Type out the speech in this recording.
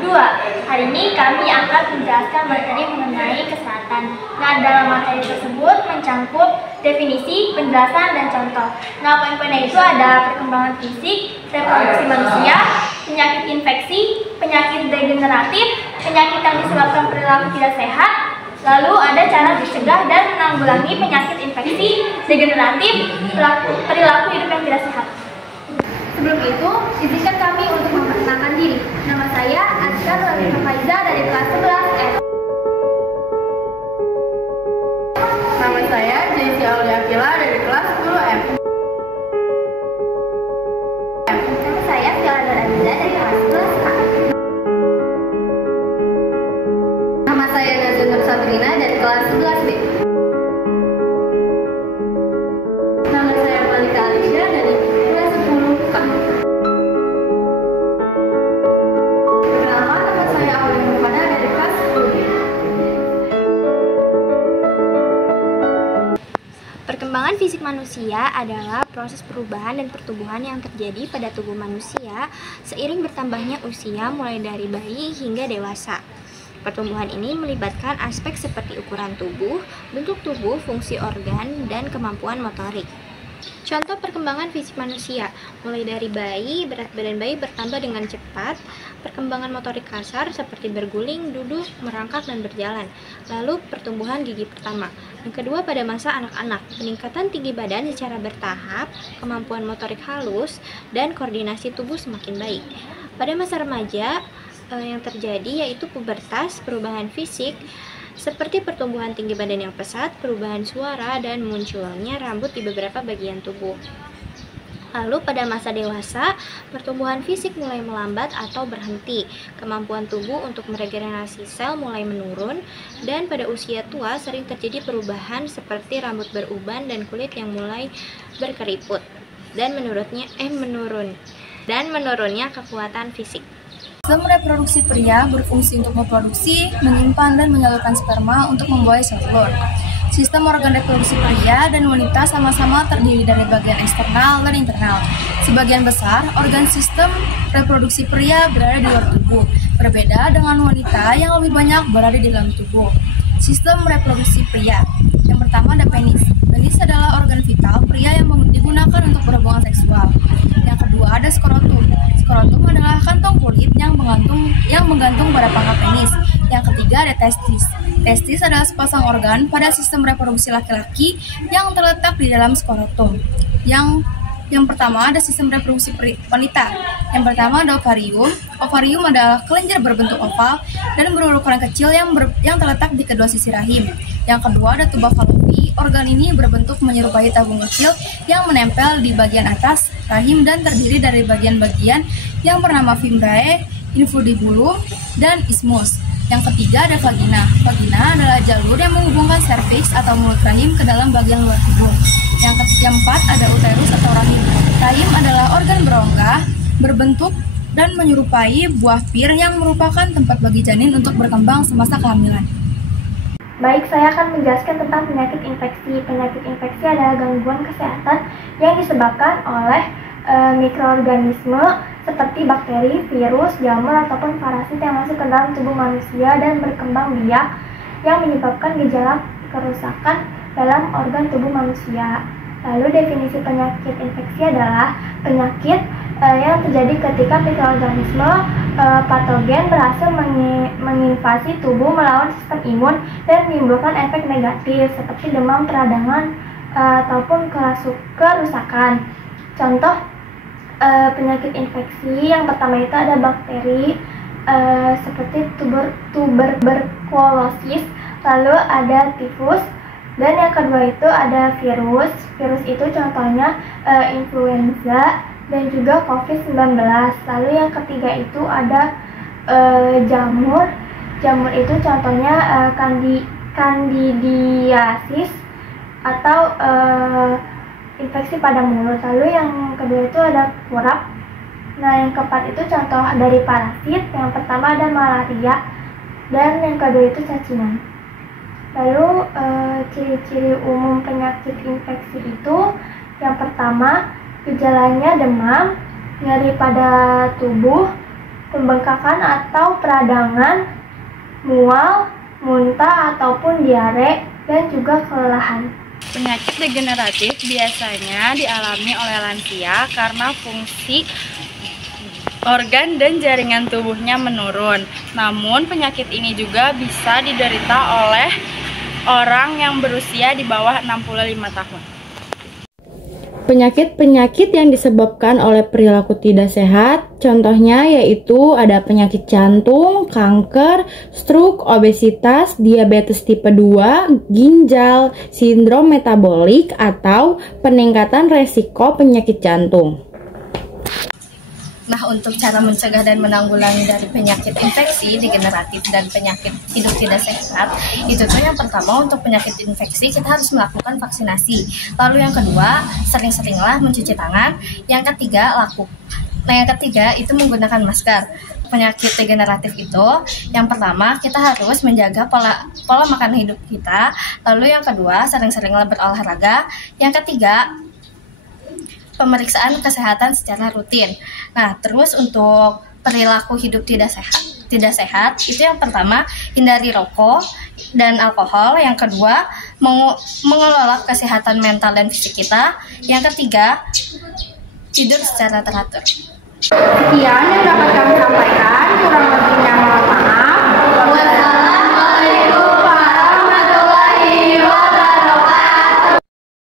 2. Hari ini kami akan menjelaskan materi mengenai kesehatan. Nah, dalam materi tersebut mencangkup definisi, penjelasan, dan contoh. Nah, poin-poinnya itu ada perkembangan fisik, reproduksi manusia, penyakit infeksi, penyakit degeneratif, penyakit yang disebabkan perilaku tidak sehat, lalu ada cara mencegah dan menanggulangi penyakit infeksi, degeneratif, perilaku hidup yang tidak sehat. Sebelum itu, izinkan kami untuk memperkenalkan diri. Nama saya Azkar Lalina Faiza dari kelas 11F. Nama saya Jaysi Auliakila dari kelas 10F. Nama saya Fiala Darajila dari kelas 11A. Nama saya Nazia Nur Sabrina dari kelas 11B. Nama saya Malika Alisha dari kelas 10K. Perkenalkan, nama saya Aulia Nurfana dari kelas 10B. Perkembangan fisik manusia adalah proses perubahan dan pertumbuhan yang terjadi pada tubuh manusia seiring bertambahnya usia mulai dari bayi hingga dewasa. Pertumbuhan ini melibatkan aspek seperti ukuran tubuh, bentuk tubuh, fungsi organ, dan kemampuan motorik. Contoh perkembangan fisik manusia, mulai dari bayi, berat badan bayi bertambah dengan cepat, perkembangan motorik kasar seperti berguling, duduk, merangkak, dan berjalan. Lalu pertumbuhan gigi pertama. Yang kedua pada masa anak-anak, peningkatan tinggi badan secara bertahap, kemampuan motorik halus, dan koordinasi tubuh semakin baik. Pada masa remaja, yang terjadi yaitu pubertas, perubahan fisik, seperti pertumbuhan tinggi badan yang pesat, perubahan suara, dan munculnya rambut di beberapa bagian tubuh. Lalu pada masa dewasa, pertumbuhan fisik mulai melambat atau berhenti, kemampuan tubuh untuk meregenerasi sel mulai menurun, dan pada usia tua sering terjadi perubahan seperti rambut beruban dan kulit yang mulai berkeriput, dan menurunnya kekuatan fisik. Sistem reproduksi pria berfungsi untuk memproduksi, menyimpan, dan menyalurkan sperma untuk membuahi sel telur. Sistem organ reproduksi pria dan wanita sama-sama terdiri dari bagian eksternal dan internal. Sebagian besar organ sistem reproduksi pria berada di luar tubuh, berbeda dengan wanita yang lebih banyak berada di dalam tubuh. Sistem reproduksi pria. Yang pertama ada penis. Penis adalah organ vital pria yang digunakan untuk berhubungan seksual. Yang kedua ada skrotum. Skrotum adalah kantong kulit yang menggantung pada pangkal penis. Yang ketiga ada testis. Testis adalah sepasang organ pada sistem reproduksi laki-laki yang terletak di dalam skrotum. Yang pertama ada sistem reproduksi wanita. Yang pertama ada ovarium. Ovarium adalah kelenjar berbentuk oval dan berukuran kecil yang terletak di kedua sisi rahim. Yang kedua ada tuba Fallopi. Organ ini berbentuk menyerupai tabung kecil yang menempel di bagian atas rahim dan terdiri dari bagian-bagian yang bernama fimbriae, infundibulum, dan isthmus. Yang ketiga ada vagina. Vagina adalah jalur yang menghubungkan serviks atau mulut rahim ke dalam bagian luar tubuh. Yang keempat ada uterus atau rahim. Rahim adalah organ berongga, berbentuk dan menyerupai buah pir yang merupakan tempat bagi janin untuk berkembang semasa kehamilan. Baik, saya akan menjelaskan tentang penyakit infeksi. Penyakit infeksi adalah gangguan kesehatan yang disebabkan oleh mikroorganisme seperti bakteri, virus, jamur, ataupun parasit yang masuk ke dalam tubuh manusia dan berkembang biak yang menyebabkan gejala kerusakan dalam organ tubuh manusia. Lalu definisi penyakit infeksi adalah penyakit yang terjadi ketika mikroorganisme patogen berhasil menginvasi tubuh melawan sistem imun dan menimbulkan efek negatif seperti demam, peradangan, ataupun kerusakan. Contoh penyakit infeksi yang pertama itu ada bakteri seperti tuberkulosis, lalu ada tifus, dan yang kedua itu ada virus. Virus itu contohnya influenza dan juga COVID-19. Lalu yang ketiga itu ada jamur. Jamur itu contohnya candidiasis atau infeksi pada mulut. Lalu yang kedua itu ada kurap. Nah, yang keempat itu contoh dari parasit. Yang pertama ada malaria dan yang kedua itu cacingan. Lalu ciri-ciri umum penyakit infeksi itu yang pertama gejalanya demam, nyeri pada tubuh, pembengkakan atau peradangan, mual, muntah ataupun diare, dan juga kelelahan. Penyakit degeneratif biasanya dialami oleh lansia karena fungsi organ dan jaringan tubuhnya menurun. Namun penyakit ini juga bisa diderita oleh orang yang berusia di bawah 65 tahun. Penyakit-penyakit yang disebabkan oleh perilaku tidak sehat, contohnya yaitu ada penyakit jantung, kanker, stroke, obesitas, diabetes tipe 2, ginjal, sindrom metabolik, atau peningkatan resiko penyakit jantung. Nah, untuk cara mencegah dan menanggulangi dari penyakit infeksi degeneratif dan penyakit hidup tidak sehat, itu tuh yang pertama untuk penyakit infeksi kita harus melakukan vaksinasi. Lalu yang kedua, sering-seringlah mencuci tangan. Yang ketiga, itu menggunakan masker. Penyakit degeneratif itu, yang pertama kita harus menjaga pola makan hidup kita. Lalu yang kedua, sering-seringlah berolahraga. Yang ketiga, pemeriksaan kesehatan secara rutin. Nah, terus untuk perilaku hidup tidak sehat itu yang pertama, hindari rokok dan alkohol. Yang kedua, mengelola kesehatan mental dan fisik kita. Yang ketiga, tidur secara teratur. Sekian yang dapat kami sampaikan, kurang lebih